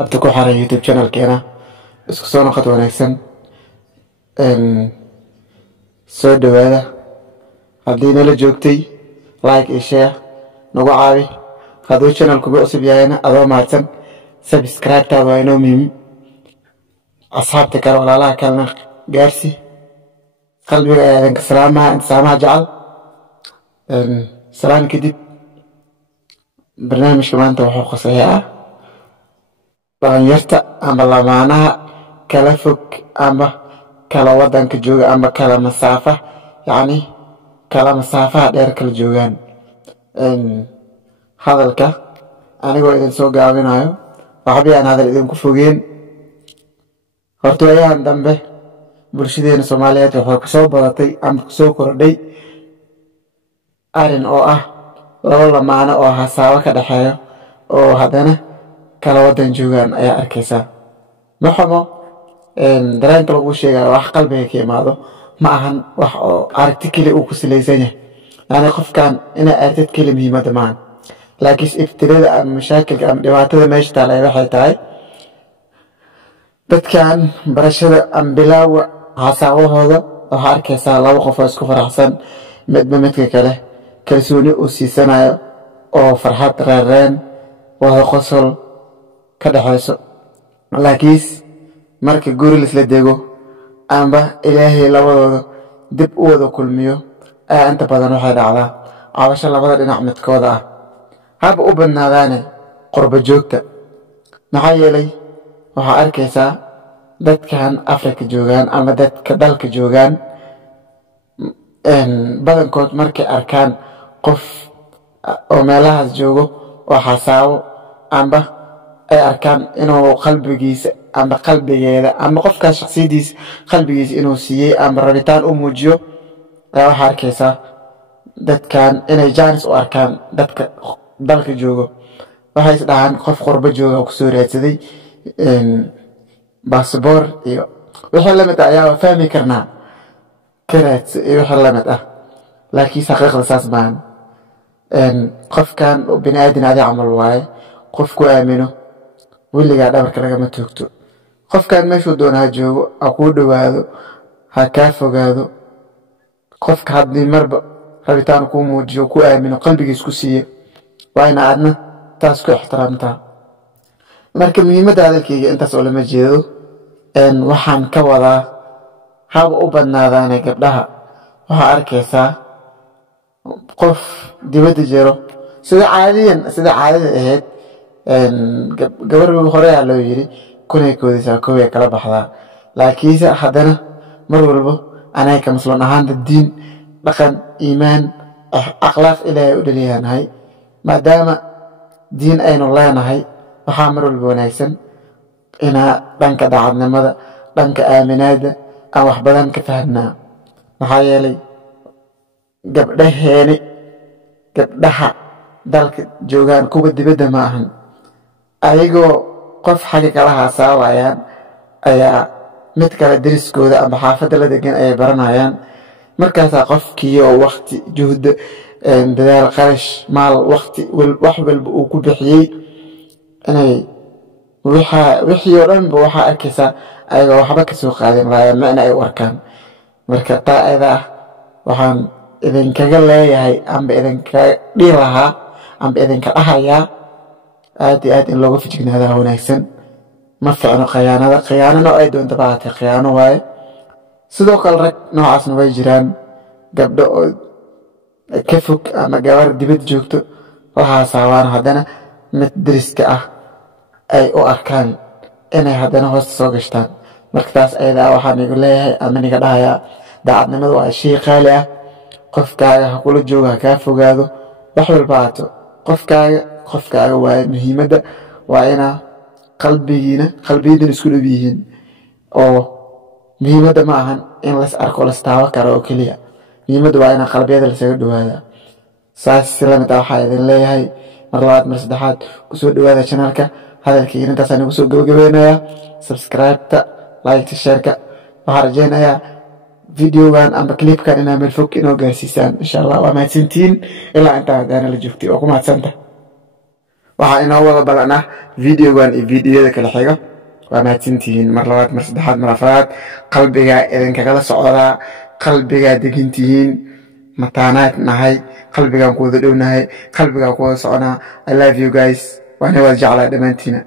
abta ku xaray YouTube channel-keena isku soo noqod wanaagsan soo dhawaada haddii nala joogtay like iyo share nagu caawi hadduu channel-ku cusub yahayna adoo mahadsan subscribe-taada waa inoo muhiim asxaabta kale walaalaha kalena gaarsi qalbiga ayaa idinka salaamaha jecel salaan kadib barnaamijka maanta wuxuu qoseeyaa dhalinyarta ama lamaanaha kala fog ama kala wadanka jooga ama kala masaafa yacni kala masaafaha dheer kala joogaan hadalka anigoo idin soo gaabinayo waxba aan hadal idinku fogeen horta wayahan dambe bulshadeena Soomaaliyeed waxay ku soo badatay ama ku soo kordhay arrin oo ah laba lamaano oo hasaabo ka dhaxeeyo oo haddana kala wadan joogaan ayaa arkaysaa maxamo dareenka lagu sheegayo wax qalbiga ka imaado ma ahan wax oo aragti kale uu ku salaysan yahay yani qofkan ina aragtid kale muhiimada maahan laakiin ibtilada ama mashaakilka ama dhibaatada meesha taala waxay tahay dadkan barashada ama bilaawa hasaawahooda waxaa arkaysaa laba qof oo isku faraxsan midba midka kale kalsooni uu siisanayo oo farxad reereen wada qosol ka dhaxayso laakiin marka guri la dego amba ilaahay labadooda dib u wada kulmiyo ayaa inta badan waxay dhacdaa cabasho labada dhinac midkooda ah haba u badnaadaane qurba joogta maxaa yeelay waxaa arkaysaa dadkan Afrika joogaan ama dadka dalka joogaan badankood markay arkaan qof oo meelahaas joogo oo xasaabo amba ay arkaan inuu qalbigiisa ama qalbigeeda ama qofkaas shakhsiyadiisa qalbigiisa inuu siiyay ama rabitaan u muujiyo waxaa arkaysaa dadkan inay jaanis u arkaan dadka dalka joogo waxay is dhahaan qof qurba jooga ku soo raadsaday baasaboor iyo wixii la mid ah ayaa fahmi karnaa karaadsi iyo wixii la mid ah laakiin xaqiiqda saas maahan qofkan bini'aadan adi camal waaye qofku aamino weligaa dhabarka lagama toogto qofkan meeshuu doonaa joogo ha kuu dhowaado ha kaa fogaado qofka haddii marba rabitaan kuu muujiyo ku aamino qalbigiis ku siiye waa ina aadna taas ku ixtiraamtaa marka muhiimadda hadalkayga intaas oo lama jeedo waxaan ka wadaa haba u badnaadaane gabdhaha waxaa arkaysaa qof dibadda jiro sida caadada ahayd gabar hore ayaa loo yiri kunay koodaysaa koobay kala baxdaa laakiinse haddana mar walba anaga ka muslim ahaanta diin dhaqan iimaan akhlaaq ilaahay u dhaliyanahay maadaama diin aynu leenahay waxaa mar walba wanaagsan inaa dhanka daacadnimada dhanka aaminaada aan wax badan ka fahnaa maxaa yeelay gabdhaha dalka joogaan kuwa dibadda ma ahan ayagoo qof xagga kala haasaawayaan ayaa mid kale deriskooda ama xaafadda la degan ayay baranayaan markaasaa qofkii oo waqti juhda dadaal qarash maal waqti wax walba uu ku bixiyey inay wixii oo dhanba waxaa arkaysaa ayagoo waxba ka soo qaadin laaya micna ay u arkaan marka taa ayada ah waxaan idinkaga leeyahay amba idinkaga dhihi lahaa amba idinka dhahayaa aad iyo aad in looga fijignaada wanaagsan ma ficno khiyaanana ay doonta baatay khiyaano waaye sidoo kale rag noocaasna way jiraan gabdho oo ka fog ama gabar dibad joogto waxaasaawaan haddana mid deriska ah ay u arkaan inay haddana hoosta soo gashtaan marka taas ayada waxaan igu leeyahay ama niga dhahayaa daacadnimadu waa shay qaali ah qofkaaga ha kula joogo ha kaa fogaado wax walba haato qofkaaga waaye muhiimadda waa inaa qalbiyidan isku dhow yihiin oo muhiimadda ma ahan in las arko las taawo karo oo keliya muhiimadda waa inaa qalbiyada lasaga dhowaada saas si lamid ah waxaa idin leeyahay mar labaad mar saddexaad kusoo dhowaada channelka hadalkayga intaasaan igu soo gabagabeynayaa subscribe-ta like-ta share-ka waxaan rajaynayaa فيديوغان أما كليب كان إنا ملفوك إنو قاسيسان إن شاء الله وما تسنتين إلا أنت هدانا لجوكتي وكما تسنته waxaa inoo wada balanaa videogan iyo videoyada kala xiga waa mahadsantihiin mar labaad mar saddexaad mar afraad qalbigaa idinkagala socdaa qalbigaa degantihiin mataanaad nahay qalbigaan ku wada dhownahay qalbigaa ku wada soconaa I love you guys waana wada jeclaa dhammaantiina